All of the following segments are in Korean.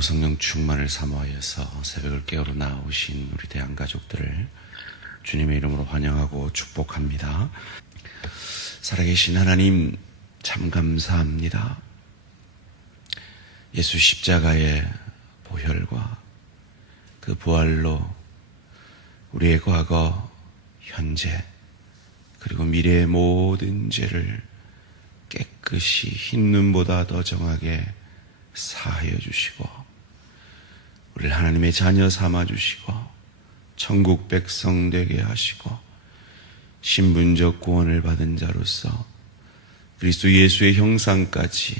성령 충만을 사모하여서 새벽을 깨우러 나오신 우리 대한 가족들을 주님의 이름으로 환영하고 축복합니다. 살아계신 하나님 참 감사합니다. 예수 십자가의 보혈과 그 부활로 우리의 과거, 현재 그리고 미래의 모든 죄를 깨끗이 흰눈보다 더 정하게 사하여 주시고 우리를 하나님의 자녀 삼아 주시고 천국 백성 되게 하시고 신분적 구원을 받은 자로서 그리스도 예수의 형상까지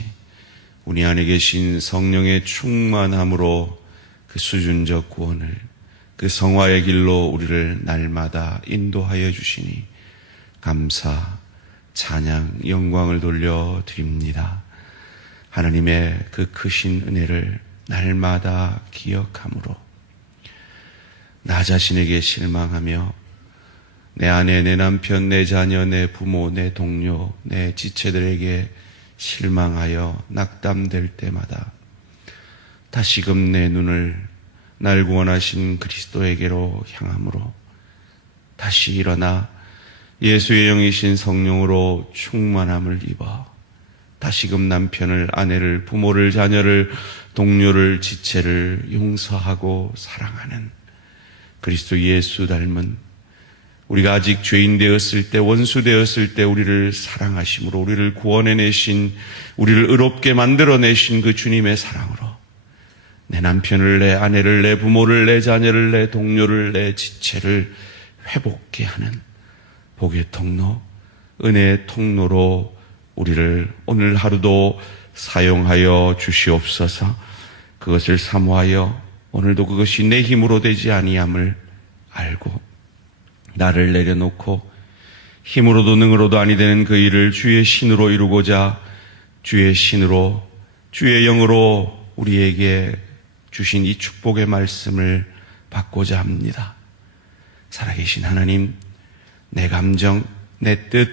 우리 안에 계신 성령의 충만함으로 그 수준적 구원을 그 성화의 길로 우리를 날마다 인도하여 주시니 감사, 찬양, 영광을 돌려드립니다. 하나님의 그 크신 은혜를 날마다 기억함으로 나 자신에게 실망하며 내 아내, 내 남편, 내 자녀, 내 부모, 내 동료, 내 지체들에게 실망하여 낙담될 때마다 다시금 내 눈을 날 구원하신 그리스도에게로 향함으로 다시 일어나 예수의 영이신 성령으로 충만함을 입어 다시금 남편을, 아내를, 부모를, 자녀를, 동료를, 지체를 용서하고 사랑하는 그리스도 예수 닮은 우리가 아직 죄인 되었을 때, 원수 되었을 때 우리를 사랑하심으로 우리를 구원해내신, 우리를 의롭게 만들어내신 그 주님의 사랑으로 내 남편을, 내 아내를, 내 부모를, 내 자녀를, 내 동료를, 내 지체를 회복케 하는 복의 통로, 은혜의 통로로 우리를 오늘 하루도 사용하여 주시옵소서. 그것을 사모하여 오늘도 그것이 내 힘으로 되지 아니함을 알고 나를 내려놓고 힘으로도 능으로도 아니 되는 그 일을 주의 신으로 이루고자 주의 신으로 주의 영으로 우리에게 주신 이 축복의 말씀을 받고자 합니다. 살아계신 하나님, 내 감정, 내 뜻,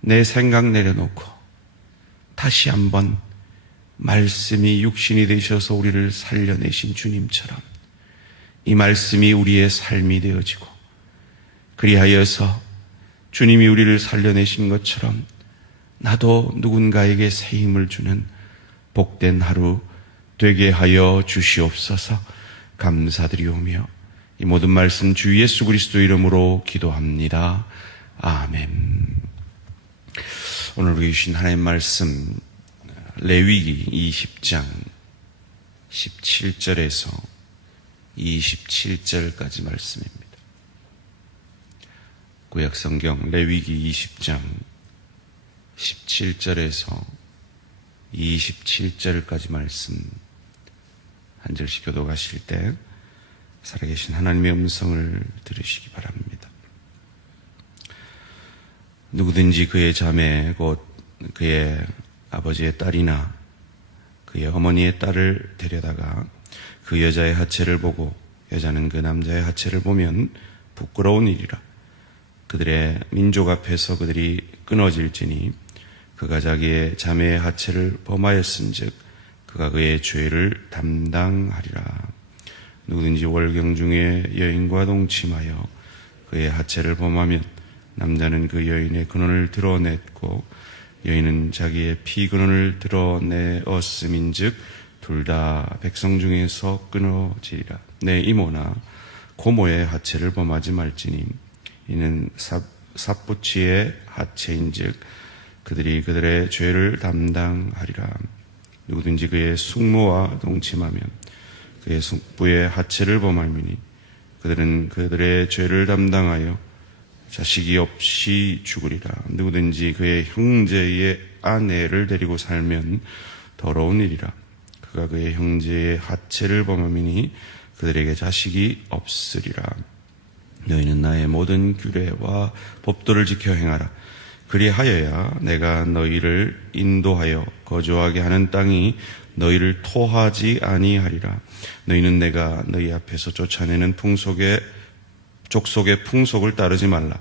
내 생각 내려놓고 다시 한번 말씀이 육신이 되셔서 우리를 살려내신 주님처럼 이 말씀이 우리의 삶이 되어지고 그리하여서 주님이 우리를 살려내신 것처럼 나도 누군가에게 새 힘을 주는 복된 하루 되게 하여 주시옵소서. 감사드리오며 이 모든 말씀 주 예수 그리스도 이름으로 기도합니다. 아멘. 오늘 우리 주신 하나님 말씀 레위기 20장 17절에서 27절까지 말씀입니다. 구약성경 레위기 20장 17절에서 27절까지 말씀 한 절씩 교독하실 때 살아계신 하나님의 음성을 들으시기 바랍니다. 누구든지 그의 자매 곧 그의 아버지의 딸이나 그의 어머니의 딸을 데려다가 그 여자의 하체를 보고 여자는 그 남자의 하체를 보면 부끄러운 일이라. 그들의 민족 앞에서 그들이 끊어질지니 그가 자기의 자매의 하체를 범하였은즉 그가 그의 죄를 담당하리라. 누구든지 월경 중에 여인과 동침하여 그의 하체를 범하면 남자는 그 여인의 근원을 드러냈고 여인은 자기의 피근원을 드러내었음인즉 둘 다 백성 중에서 끊어지리라. 내 이모나 고모의 하체를 범하지 말지니 이는 삽부치의 하체인즉 그들이 그들의 죄를 담당하리라. 누구든지 그의 숙모와 동침하면 그의 숙부의 하체를 범하리니 그들은 그들의 죄를 담당하여 자식이 없이 죽으리라. 누구든지 그의 형제의 아내를 데리고 살면 더러운 일이라. 그가 그의 형제의 하체를 범하니 그들에게 자식이 없으리라. 너희는 나의 모든 규례와 법도를 지켜 행하라. 그리하여야 내가 너희를 인도하여 거주하게 하는 땅이 너희를 토하지 아니하리라. 너희는 내가 너희 앞에서 쫓아내는 족속의 풍속을 따르지 말라.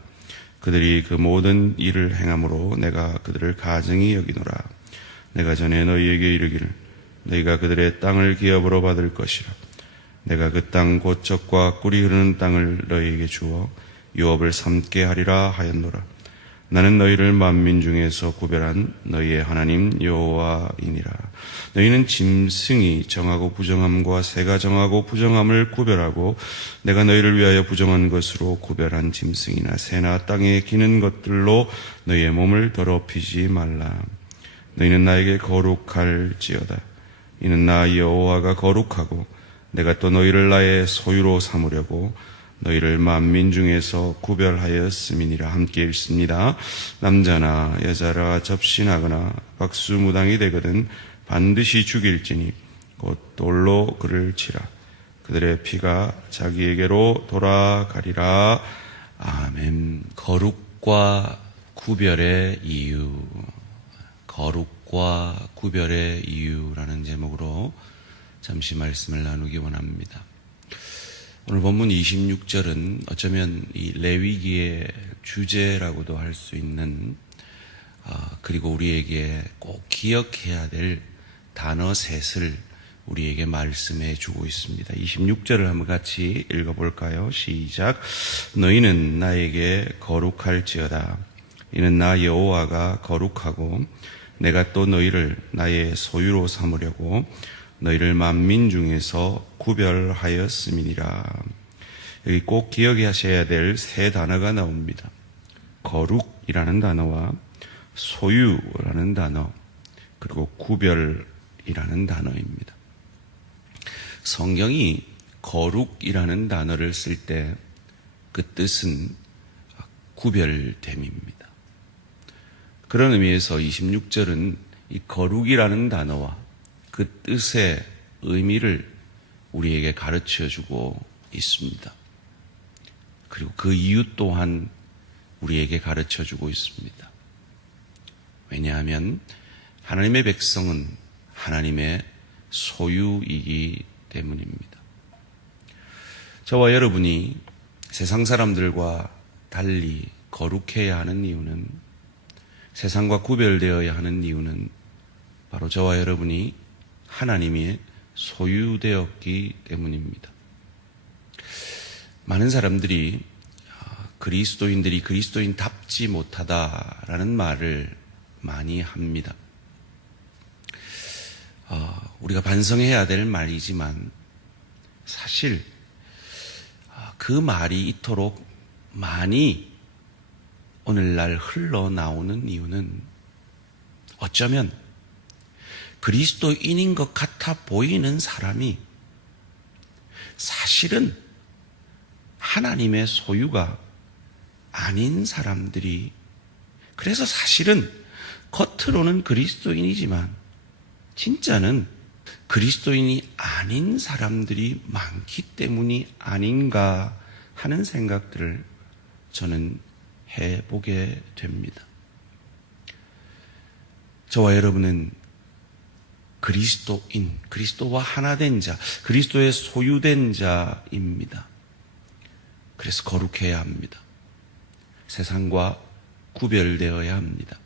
그들이 그 모든 일을 행함으로 내가 그들을 가증히 여기노라. 내가 전에 너희에게 이르기를 너희가 그들의 땅을 기업으로 받을 것이라. 내가 그 땅 곧 젖과 꿀이 흐르는 땅을 너희에게 주어 유업을 삼게 하리라 하였노라. 나는 너희를 만민 중에서 구별한 너희의 하나님 여호와이니라. 너희는 짐승이 정하고 부정함과 새가 정하고 부정함을 구별하고 내가 너희를 위하여 부정한 것으로 구별한 짐승이나 새나 땅에 기는 것들로 너희의 몸을 더럽히지 말라. 너희는 나에게 거룩할지어다. 이는 나 여호와가 거룩하고 내가 또 너희를 나의 소유로 삼으려고 너희를 만민 중에서 구별하였음이니라. 함께 읽습니다. 남자나 여자라 접신하거나 박수무당이 되거든 반드시 죽일지니 곧 돌로 그를 치라. 그들의 피가 자기에게로 돌아가리라. 아멘. 거룩과 구별의 이유, 거룩과 구별의 이유라는 제목으로 잠시 말씀을 나누기 원합니다. 오늘 본문 26절은 어쩌면 이 레위기의 주제라고도 할 수 있는 그리고 우리에게 꼭 기억해야 될 단어 셋을 우리에게 말씀해 주고 있습니다. 26절을 한번 같이 읽어볼까요? 시작. 너희는 나에게 거룩할지어다. 이는 나 여호와가 거룩하고 내가 또 너희를 나의 소유로 삼으려고 너희를 만민 중에서 구별하였음이니라. 여기 꼭 기억하셔야 될 세 단어가 나옵니다. 거룩이라는 단어와 소유라는 단어, 그리고 구별이라는 단어입니다. 성경이 거룩이라는 단어를 쓸 때 그 뜻은 구별됨입니다. 그런 의미에서 26절은 이 거룩이라는 단어와 그 뜻의 의미를 우리에게 가르쳐 주고 있습니다. 그리고 그 이유 또한 우리에게 가르쳐 주고 있습니다. 왜냐하면 하나님의 백성은 하나님의 소유이기 때문입니다. 저와 여러분이 세상 사람들과 달리 거룩해야 하는 이유는, 세상과 구별되어야 하는 이유는 바로 저와 여러분이 하나님의 소유되었기 때문입니다. 많은 사람들이 그리스도인들이 그리스도인답지 못하다라는 말을 많이 합니다. 우리가 반성해야 될 말이지만 사실 그 말이 이토록 많이 오늘날 흘러나오는 이유는 어쩌면 그리스도인인 것 같아 보이는 사람이 사실은 하나님의 소유가 아닌 사람들이, 그래서 사실은 겉으로는 그리스도인이지만 진짜는 그리스도인이 아닌 사람들이 많기 때문이 아닌가 하는 생각들을 저는 해보게 됩니다. 저와 여러분은 그리스도인, 그리스도와 하나 된 자, 그리스도의 소유된 자입니다. 그래서 거룩해야 합니다. 세상과 구별되어야 합니다.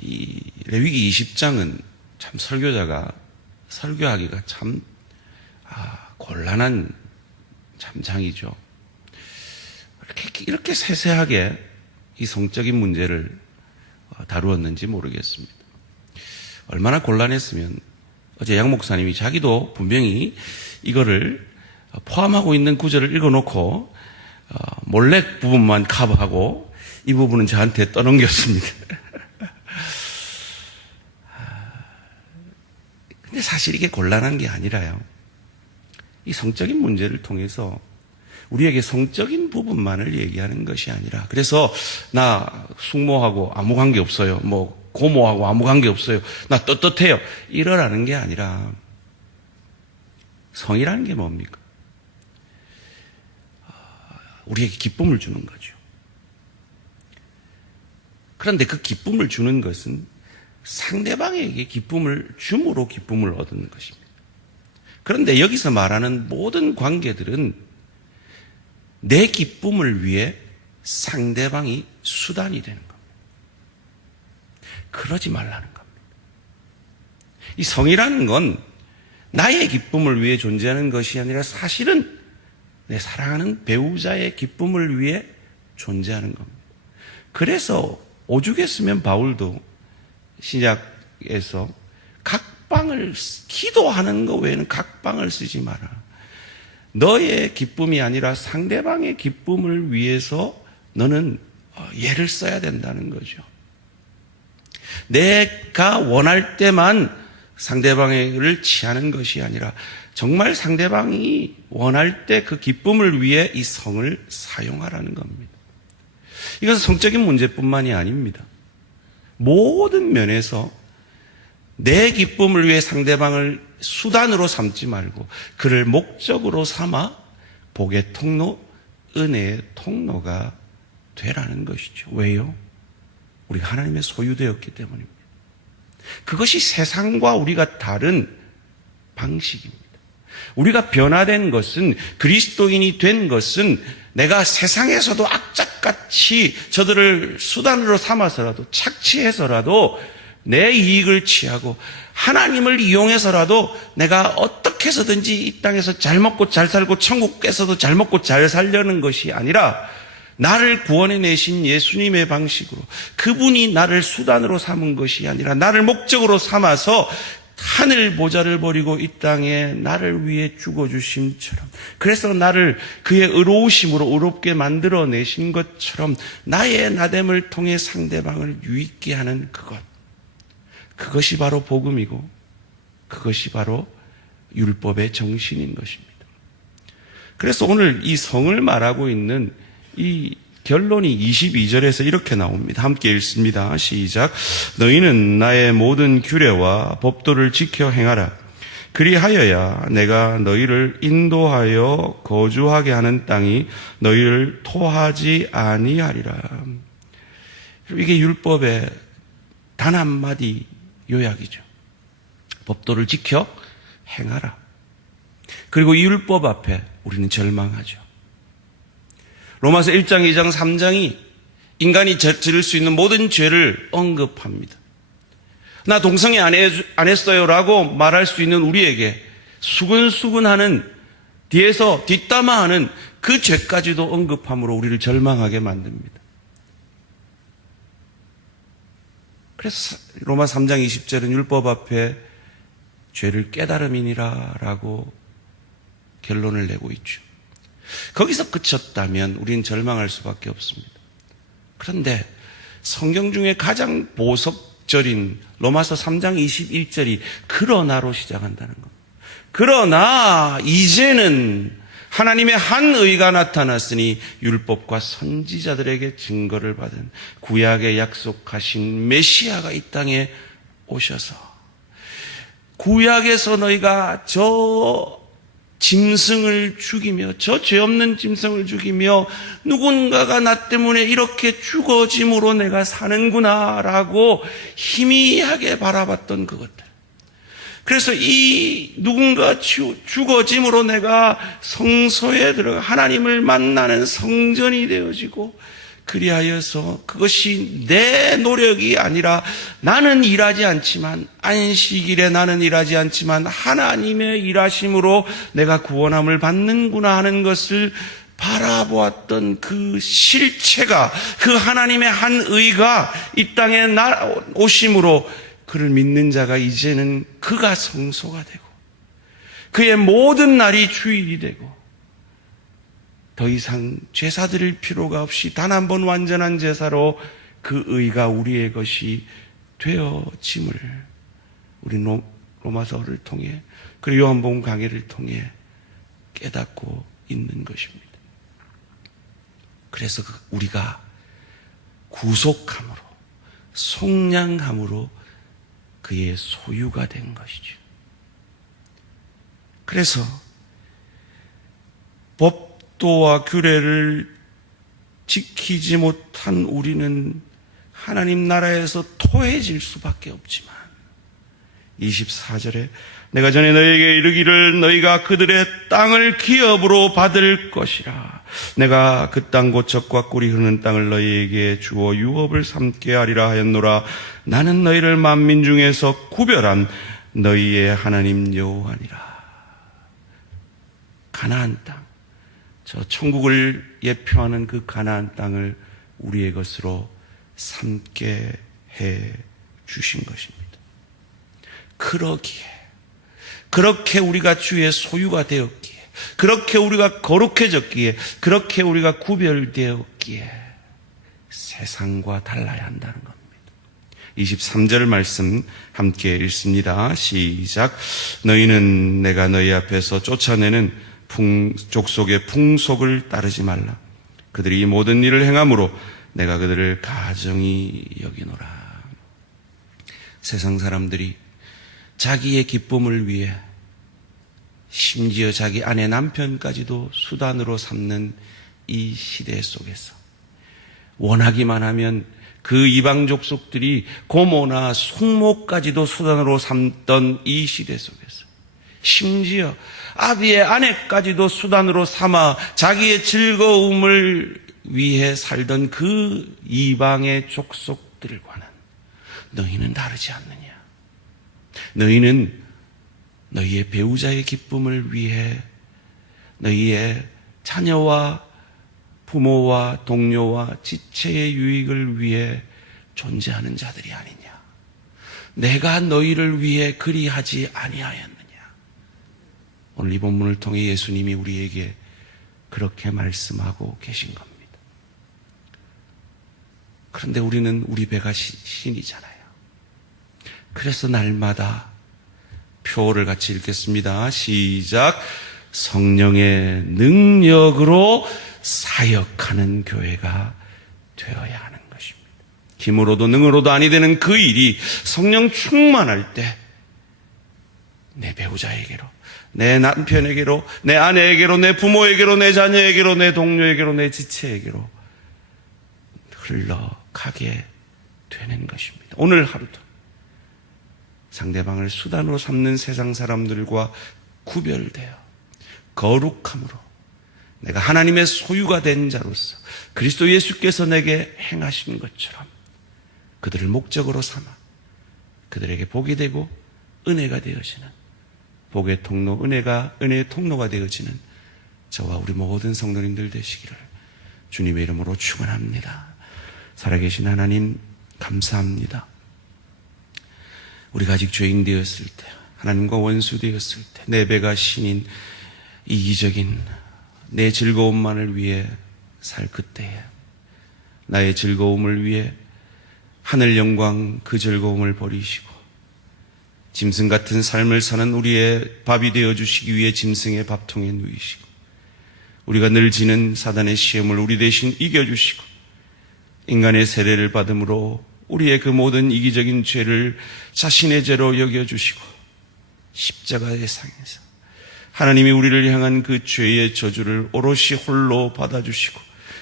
이 레위기 20장은 참 설교자가 설교하기가 참 곤란한 참 장이죠. 이렇게 세세하게 이 성적인 문제를 다루었는지 모르겠습니다. 얼마나 곤란했으면 어제 양 목사님이 자기도 분명히 이거를 포함하고 있는 구절을 읽어놓고 몰래 부분만 커버하고 이 부분은 저한테 떠넘겼습니다. 근데 사실 이게 곤란한 게 아니라요, 이 성적인 문제를 통해서 우리에게 성적인 부분만을 얘기하는 것이 아니라, 그래서 나 숙모하고 아무 관계 없어요, 고모하고 아무 관계 없어요, 나 떳떳해요, 이러라는 게 아니라, 성이라는 게 뭡니까? 우리에게 기쁨을 주는 거죠. 그런데 그 기쁨을 주는 것은 상대방에게 기쁨을 줌으로 기쁨을 얻는 것입니다. 그런데 여기서 말하는 모든 관계들은 내 기쁨을 위해 상대방이 수단이 되는 겁니다. 그러지 말라는 겁니다. 이 성이라는 건 나의 기쁨을 위해 존재하는 것이 아니라 사실은 내 사랑하는 배우자의 기쁨을 위해 존재하는 겁니다. 그래서 오죽했으면 바울도 신약에서 각방을, 기도하는 것 외에는 각방을 쓰지 마라. 너의 기쁨이 아니라 상대방의 기쁨을 위해서 너는 예를 써야 된다는 거죠. 내가 원할 때만 상대방을 취하는 것이 아니라 정말 상대방이 원할 때 그 기쁨을 위해 이 성을 사용하라는 겁니다. 이것은 성적인 문제뿐만이 아닙니다. 모든 면에서 내 기쁨을 위해 상대방을 수단으로 삼지 말고 그를 목적으로 삼아 복의 통로, 은혜의 통로가 되라는 것이죠. 왜요? 우리가 하나님의 소유되었기 때문입니다. 그것이 세상과 우리가 다른 방식입니다. 우리가 변화된 것은, 그리스도인이 된 것은 내가 세상에서도 악착같이 저들을 수단으로 삼아서라도, 착취해서라도 내 이익을 취하고 하나님을 이용해서라도 내가 어떻게 해서든지 이 땅에서 잘 먹고 잘 살고 천국에서도 잘 먹고 잘 살려는 것이 아니라 나를 구원해 내신 예수님의 방식으로, 그분이 나를 수단으로 삼은 것이 아니라 나를 목적으로 삼아서 하늘 보좌를 버리고 이 땅에 나를 위해 죽어주심처럼, 그래서 나를 그의 의로우심으로 의롭게 만들어 내신 것처럼 나의 나됨을 통해 상대방을 유익게 하는 그것이 바로 복음이고 그것이 바로 율법의 정신인 것입니다. 그래서 오늘 이 성을 말하고 있는 이 결론이 22절에서 이렇게 나옵니다. 함께 읽습니다. 시작. 너희는 나의 모든 규례와 법도를 지켜 행하라. 그리하여야 내가 너희를 인도하여 거주하게 하는 땅이 너희를 토하지 아니하리라. 이게 율법의 단 한마디 요약이죠. 법도를 지켜 행하라. 그리고 이 율법 앞에 우리는 절망하죠. 로마서 1장, 2장, 3장이 인간이 저지를 수 있는 모든 죄를 언급합니다. 나 동성애 안 했어요라고 말할 수 있는 우리에게 수근수근하는, 뒤에서 뒷담화하는 그 죄까지도 언급함으로 우리를 절망하게 만듭니다. 그래서 로마 3장 20절은 율법 앞에 죄를 깨달음이니라 라고 결론을 내고 있죠. 거기서 그쳤다면 우리는 절망할 수밖에 없습니다. 그런데 성경 중에 가장 보석절인 로마서 3장 21절이 그러나로 시작한다는 겁니다. 그러나 이제는 하나님의 한 의가 나타났으니 율법과 선지자들에게 증거를 받은 구약에 약속하신 메시아가 이 땅에 오셔서, 구약에서 너희가 저 짐승을 죽이며, 저 죄 없는 짐승을 죽이며 누군가가 나 때문에 이렇게 죽어짐으로 내가 사는구나 라고 희미하게 바라봤던 그것들, 그래서 이 누군가 죽어짐으로 내가 성소에 들어가 하나님을 만나는 성전이 되어지고, 그리하여서 그것이 내 노력이 아니라 나는 일하지 않지만, 안식일에 나는 일하지 않지만 하나님의 일하심으로 내가 구원함을 받는구나 하는 것을 바라보았던 그 실체가, 그 하나님의 한 의가 이 땅에 오심으로 그를 믿는 자가 이제는 그가 성소가 되고 그의 모든 날이 주일이 되고 더 이상 제사 드릴 필요가 없이 단 한 번 완전한 제사로 그 의가 우리의 것이 되어짐을 우리 로마서를 통해, 그리고 요한복음 강해를 통해 깨닫고 있는 것입니다. 그래서 우리가 구속함으로, 속량함으로 그의 소유가 된 것이죠. 그래서 법도와 규례를 지키지 못한 우리는 하나님 나라에서 토해질 수밖에 없지만, 24절에 내가 전에 너희에게 이르기를 너희가 그들의 땅을 기업으로 받을 것이라. 내가 그 땅 곧 젖과 꿀이 흐르는 땅을 너희에게 주어 유업을 삼게 하리라 하였노라. 나는 너희를 만민 중에서 구별한 너희의 하나님 여호와니라. 가나안 땅, 저 천국을 예표하는 그 가나안 땅을 우리의 것으로 삼게 해 주신 것입니다. 그러기에, 그렇게 우리가 주의 소유가 되었기에, 그렇게 우리가 거룩해졌기에, 그렇게 우리가 구별되었기에 세상과 달라야 한다는 겁니다. 23절 말씀 함께 읽습니다. 시작. 너희는 내가 너희 앞에서 쫓아내는 족속의 풍속을 따르지 말라. 그들이 이 모든 일을 행함으로 내가 그들을 가정히 여기노라. 세상 사람들이 자기의 기쁨을 위해 심지어 자기 아내 남편까지도 수단으로 삼는 이 시대 속에서 원하기만 하면 그 이방 족속들이 고모나 숙모까지도 수단으로 삼던 이 시대 속에서 심지어 아비의 아내까지도 수단으로 삼아 자기의 즐거움을 위해 살던 그 이방의 족속들과는 너희는 다르지 않느냐. 너희는 너희의 배우자의 기쁨을 위해 너희의 자녀와 부모와 동료와 지체의 유익을 위해 존재하는 자들이 아니냐. 내가 너희를 위해 그리하지 아니하였느냐. 오늘 이 본문을 통해 예수님이 우리에게 그렇게 말씀하고 계신 겁니다. 그런데 우리는 우리 배가 신이잖아요. 그래서 날마다 표를 같이 읽겠습니다. 시작. 성령의 능력으로 사역하는 교회가 되어야 하는 것입니다. 힘으로도 능으로도 아니 되는 그 일이 성령 충만할 때 내 배우자에게로, 내 남편에게로, 내 아내에게로, 내 부모에게로, 내 자녀에게로, 내 동료에게로, 내 지체에게로 흘러가게 되는 것입니다. 오늘 하루도 상대방을 수단으로 삼는 세상 사람들과 구별되어 거룩함으로 내가 하나님의 소유가 된 자로서 그리스도 예수께서 내게 행하신 것처럼 그들을 목적으로 삼아 그들에게 복이 되고 은혜가 되어지는 복의 통로, 은혜의 통로가 되어지는 저와 우리 모든 성도님들 되시기를 주님의 이름으로 축원합니다. 살아계신 하나님 감사합니다. 우리가 아직 죄인 되었을 때, 하나님과 원수 되었을 때, 내 배가 신인 이기적인 내 즐거움만을 위해 살 그때에 나의 즐거움을 위해 하늘 영광 그 즐거움을 버리시고 짐승 같은 삶을 사는 우리의 밥이 되어주시기 위해 짐승의 밥통에 누이시고 우리가 늘 지는 사단의 시험을 우리 대신 이겨주시고 인간의 세례를 받음으로 우리의 그 모든 이기적인 죄를 자신의 죄로 여겨주시고 십자가의 상에서 하나님이 우리를 향한 그 죄의 저주를 오롯이 홀로 받아주시고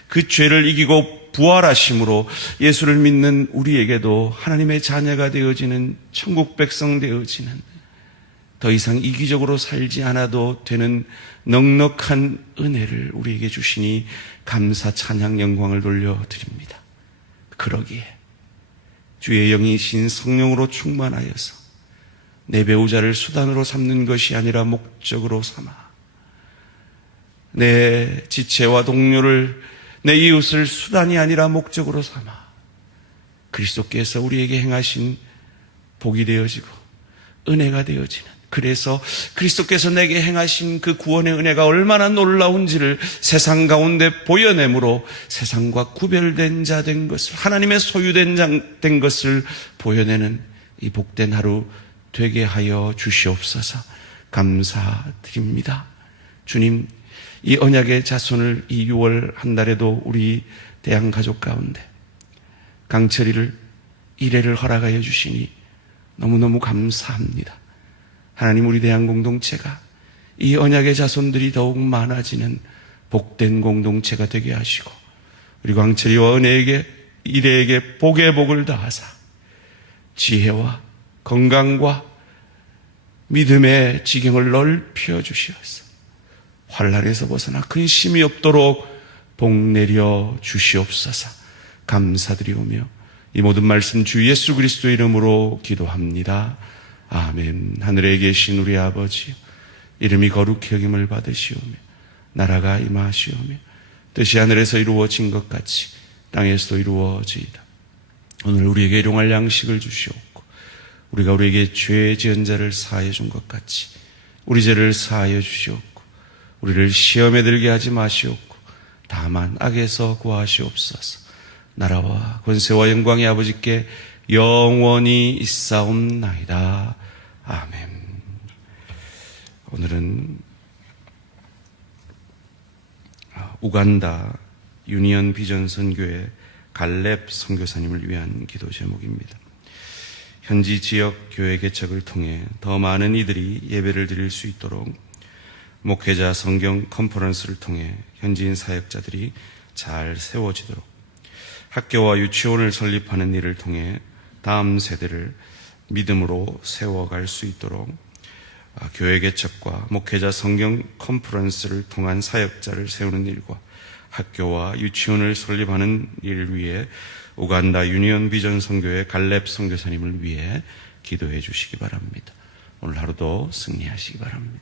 그 죄를 이기고 부활하심으로 예수를 믿는 우리에게도 하나님의 자녀가 되어지는 천국 백성 되어지는 더 이상 이기적으로 살지 않아도 되는 넉넉한 은혜를 우리에게 주시니 감사 찬양 영광을 돌려드립니다. 그러기에 주의 영이신 성령으로 충만하여서 내 배우자를 수단으로 삼는 것이 아니라 목적으로 삼아 내 지체와 동료를 내 이웃을 수단이 아니라 목적으로 삼아 그리스도께서 우리에게 행하신 복이 되어지고 은혜가 되어지는 그래서 그리스도께서 내게 행하신 그 구원의 은혜가 얼마나 놀라운지를 세상 가운데 보여내므로 세상과 구별된 자 된 것을 하나님의 소유된 자 된 것을 보여내는 이 복된 하루 되게 하여 주시옵소서. 감사드립니다. 주님, 이 언약의 자손을 이 6월 한 달에도 우리 대한 가족 가운데 강철이를 일회를 허락하여 주시니 너무너무 감사합니다. 하나님, 우리 대한 공동체가 이 언약의 자손들이 더욱 많아지는 복된 공동체가 되게 하시고 우리 광철이와 은혜에게 일회에게 복의 복을 다하사 지혜와 건강과 믿음의 지경을 넓혀 주시옵소서. 환난에서 벗어나 근심이 없도록 복 내려 주시옵소서. 감사드리오며 이 모든 말씀 주 예수 그리스도의 이름으로 기도합니다. 아멘. 하늘에 계신 우리 아버지여, 이름이 거룩히 여김을 받으시오며 나라가 임하시오며 뜻이 하늘에서 이루어진 것 같이 땅에서도 이루어지이다. 오늘 우리에게 일용할 양식을 주시옵고 우리가 우리에게 죄 지은 자를 사하여 준 것 같이 우리 죄를 사하여 주시옵고 우리를 시험에 들게 하지 마시옵고 다만 악에서 구하시옵소서. 나라와 권세와 영광이 아버지께 영원히 있사옵나이다. 아멘. 오늘은 우간다 유니언 비전 선교회 갈렙 선교사님을 위한 기도 제목입니다. 현지 지역 교회 개척을 통해 더 많은 이들이 예배를 드릴 수 있도록 목회자 성경 컨퍼런스를 통해 현지인 사역자들이 잘 세워지도록 학교와 유치원을 설립하는 일을 통해 다음 세대를 믿음으로 세워갈 수 있도록 교회 개척과 목회자 성경 컨퍼런스를 통한 사역자를 세우는 일과 학교와 유치원을 설립하는 일을 위해 우간다 유니언 비전 선교회 갈렙 선교사님을 위해 기도해 주시기 바랍니다. 오늘 하루도 승리하시기 바랍니다.